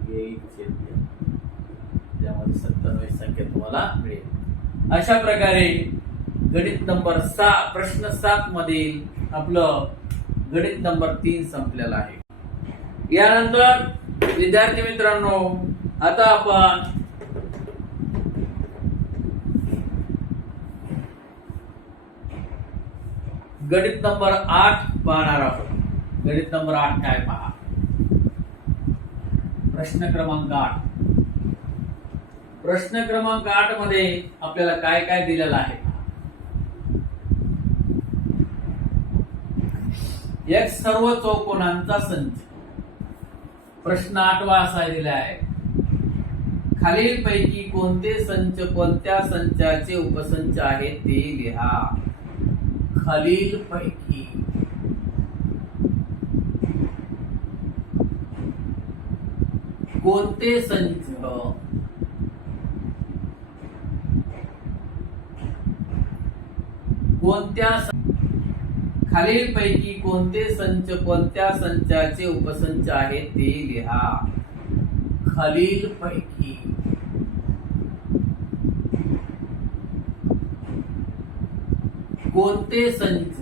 ए छेद बी, त्यामध्ये 97 संख्या तुम्हाला मिळेल. अशा प्रकारे गणित नंबर 6 प्रश्न 7 मधील आपलं गणित नंबर 3 संपलेला आहे. यानंतर विद्यार्थी मित्रांनो, आता आपण गणित नंबर 8 पाहणार आहोत. गणित नंबर 8 काय पहा. प्रश्न क्रमांक 8. प्रश्न क्रमांक 8 मध्ये आपल्याला काय काय दिलेलं आहे. एक सर्व चौकोनांचा संच. प्रश्न 8वा असा दिला आहे, खालील पैकी कोणते संच कोणत्या संचाचे उपसंच आहे ते लिहा. खालील पैकी कोणते संच खालील पैकी कोणते संच कोणत्या संचाचे उपसंच आहे ते लिहा. खालील पैकी कोणते संच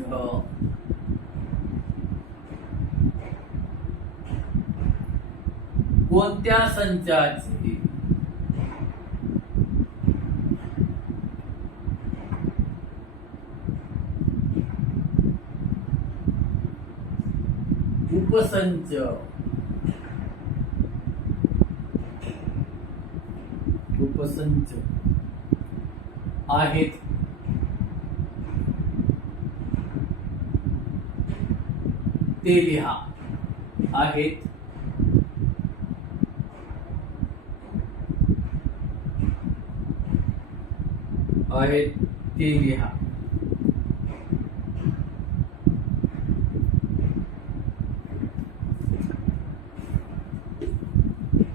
कोणत्या संचाचे उपसंच आहेत ते लिहा. आहेत ते लिहा.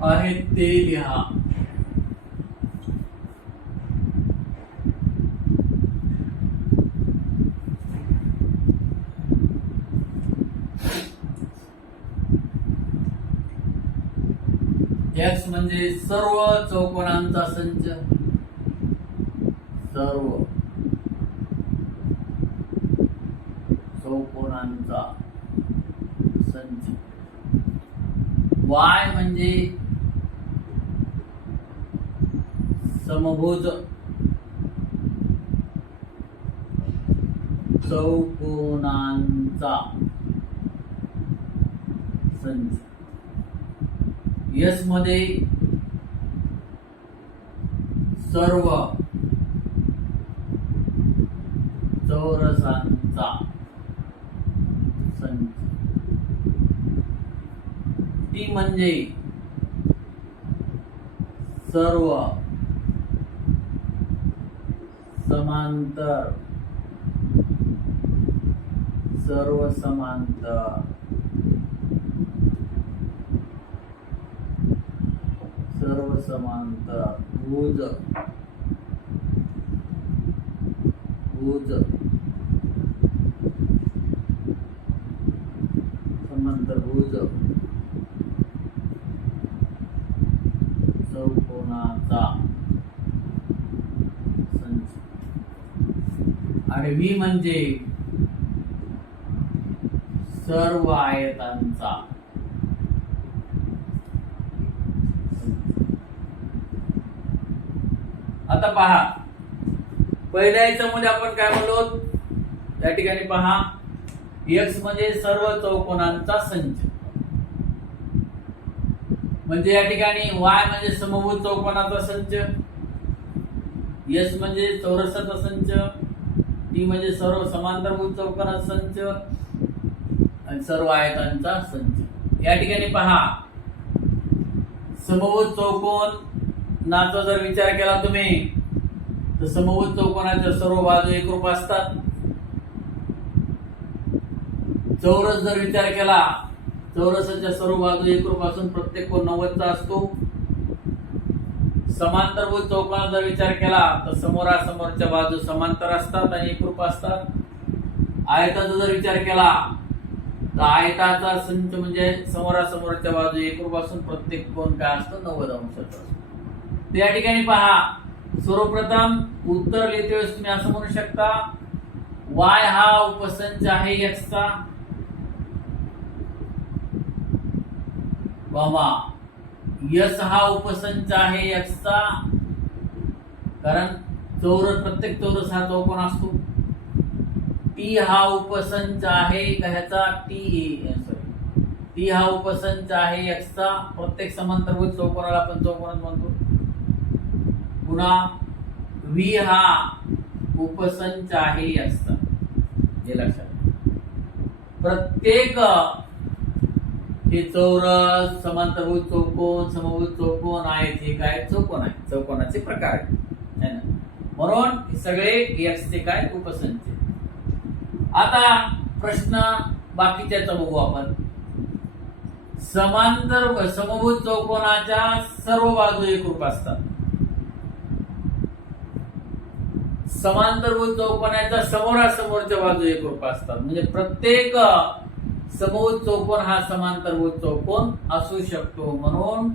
आहेत ते लिहा. एक्स म्हणजे सर्व चौकोनांचा संच. सर्व चौकोनांचा संच. वाय म्हणजे समभुज चौकोनांचा संच. यस मध्ये सर्व चौरसांचा संच. टी म्हणजे सर्व समांतर भुज समांतर भुज चौकोनाचा संच. आणि व्ही म्हणजे सर्व आयतांचा. आता पहा, पहिल्या याच्यामध्ये आपण काय म्हणलो, या ठिकाणी पहा, एक्स म्हणजे सर्व चौकोनांचा संच. म्हणजे या ठिकाणी वाय म्हणजे समभुज चौकोनाचा संच, एस म्हणजे चौरसाचा संच, टी म्हणजे सर्व समांतरभुज चौकोनाचा संच, आणि सर्व आयतांचा संच। या ठिकाणी पहा, समभुज चौकोनाचा जर विचार केला तुम्ही तर समभुज चौकोनाच्या सर्व बाजू एकरूप असतात। चौरस जर विचार केला, चौरसाच्या सर्व बाजू एकरूप असून प्रत्येक कोन 90 चा असतो। समांतरभुज चौकोनाचा जर विचार केला तर समोरासमोरच्या बाजू समांतर असतात आणि एकरूप असतात। आयताचा जर विचार केला तर आयताचा संच म्हणजे समोरासमोरच्या बाजू एकरूप असून प्रत्येक कोन काय असतो 90 अंशाचा असतो। तर या ठिकाणी पहा, सर्वप्रथम उत्तर लिहिते वेळेस तुम्ही असं म्हणू शकता, y हा उपसंच आहे x चा, S हा उपसंच आहे x चा, कारण प्रत्येक चौरस हा चौकोन असतो। T हा उपसंच आहे कशाचा, T हा उपसंच आहे x चा, प्रत्येक समांतरभुज चौकोनाला आपण चौकोनच म्हणतो। पुन्हा V हा उपसंच आहे x चा, हे लक्षात। प्रत्येक हे चौरस, समांतरभुज चौकोन, समभुज चौकोन आहेत, हे काय चौकोन आहे, चौकोनाचे प्रकार आहेत, है ना। म्हणून हे सगळे x चे काय उपसंच। आता प्रश्न बाकीच्याचा बघू आपण। समभुज चौकोनाच्या सर्व बाजू एकरूप असतात। समांतरभुज चौकोनाच्या समोरासमोरच्या बाजू एकरूप असतात, म्हणजे प्रत्येक समभुज चौकोन हा समांतरभुज चौकोन असू शकतो। म्हणून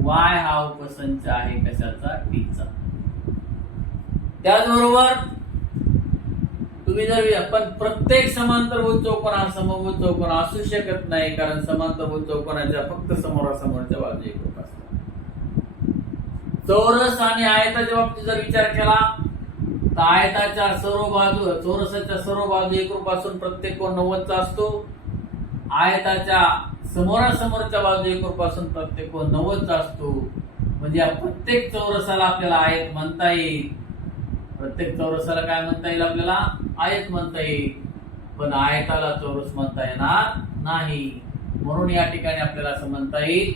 y हा उपसंच आहे कशाचा, T चा। त्याचबरोबर तुम्ही जर पण प्रत्येक समांतरभुज चौकोन हा समभुज चौकोन असू शकत नाही, कारण समांतरभुज चौकोनाच्या फक्त समोरासमोरच्या बाजू एकरूप असतात। चौरस आणि आयताच्या बाबतीत जर विचार केला तर आयताच्या सर्व बाजू, चौरसाच्या सर्व बाजू एकरूप असून प्रत्येक कोन 90 चा असतो। आयताच्या समोरासमोरच्या बाजू एकरूप असून प्रत्येक कोन 90 चा असतो। म्हणजे या प्रत्येक चौरसाला आपल्याला आयत म्हणता येईल, प्रत्येक चौरसाला काय म्हणता येईल, आपल्याला आयत म्हणता येईल, पण आयताला चौरस म्हणता येणार नाही। म्हणून या ठिकाणी आपल्याला असं म्हणता येईल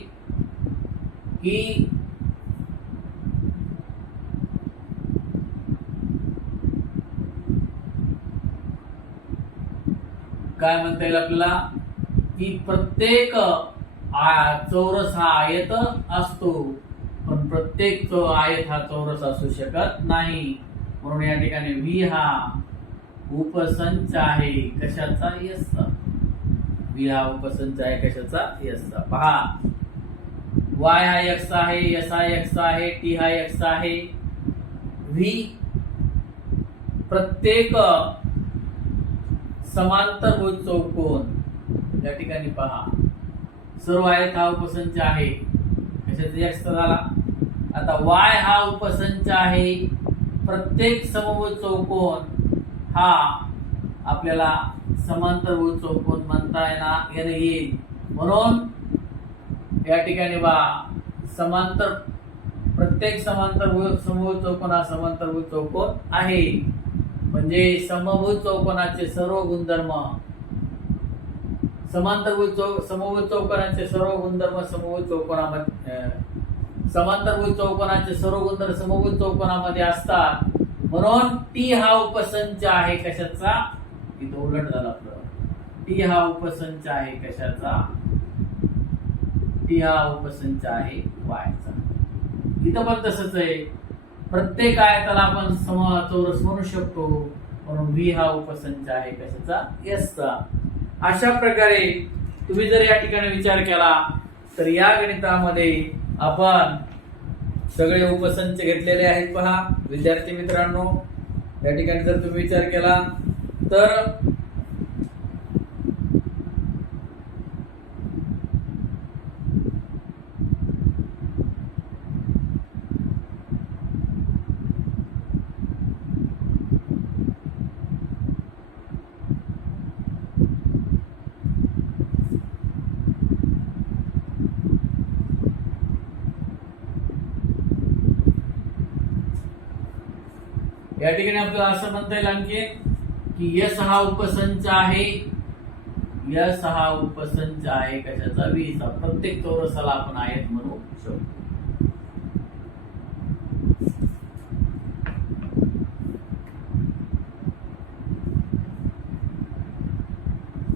की काय म्हणता येईल आपल्याला, की प्रत्येक चौरस हा आयत असतो, पण प्रत्येक आयत हा चौरस असू शकत नाही। म्हणून या ठिकाणी V हा उपसंच आहे कशाचा, S चा। V हा उपसंच आहे कशाचा, S चा। पहा, Y हा x आहे, S हा x आहे, T हा x आहे। V प्रत्येक समांतरभुज चौकोन, या ठिकाणी पहा, सर्व आयत हा उपसंच आहे कशाचा, x चा झाला। आता y हा उपसंच आहे, प्रत्येक समभुज चौकोन हा आपल्याला समांतरभुज चौकोन म्हणता येईल। म्हणून या ठिकाणी प्रत्येक समभुज चौकोन हा समांतरभुज चौकोन आहे। म्हणजे समभुज चौकोनाचे सर्व गुणधर्म, समभुज चौकोनाचे सर्व गुणधर्म समभुज चौकोनामध्ये, समांतरभुज चौकोनाचे सर्व गुणधर्म समभुज चौकोनामध्ये असतात। म्हणून T हा उपसंच आहे कशाचा, इथं उलट झालं आपलं, T हा उपसंच आहे कशाचा, T हा उपसंच आहे y चा। इथं पण तसंच आहे, प्रत्येक आयताला आपण चौरस म्हणू शकतो। म्हणून V हा उपसंच आहे कशाचा, S चा। अशा प्रकारे तुम्ही जर या ठिकाणी विचार केला तर या गणितामध्ये आपण सगळे उपसंच घेतलेले आहेत। पहा विद्यार्थी मित्रांनो, या ठिकाणी जर तुम्ही विचार केला तर या ठिकाणी आपल्याला असं म्हणता येईल आणखी की S हा उपसंच आहे, यस हा उपसंच आहे कशाचा? 20 चा. प्रत्येक चौरसाला आपण आयत म्हणू शकतो.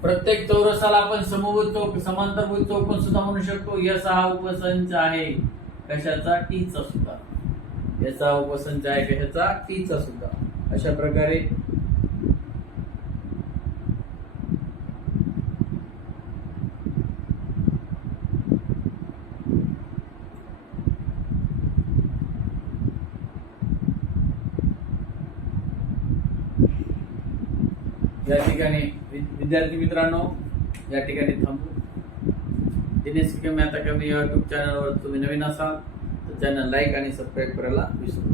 प्रत्येक चौरसाला आपण समभुज चौक, समांतरभुज चौकोन सुद्धा म्हणू शकतो. यस हा उपसंच आहे कशाचा? टी चा सुद्धा. याचा उपसंच आहे कशाचा? टी चा सुद्धा. अशा प्रकारे या ठिकाणी विद्यार्थी मित्रांनो या ठिकाणी थांबू. दिनेश कमी आता कमी युट्यूब चॅनलवर तुम्ही नवीन असाल तर चॅनल लाईक आणि सबस्क्राईब करायला विसरू नका.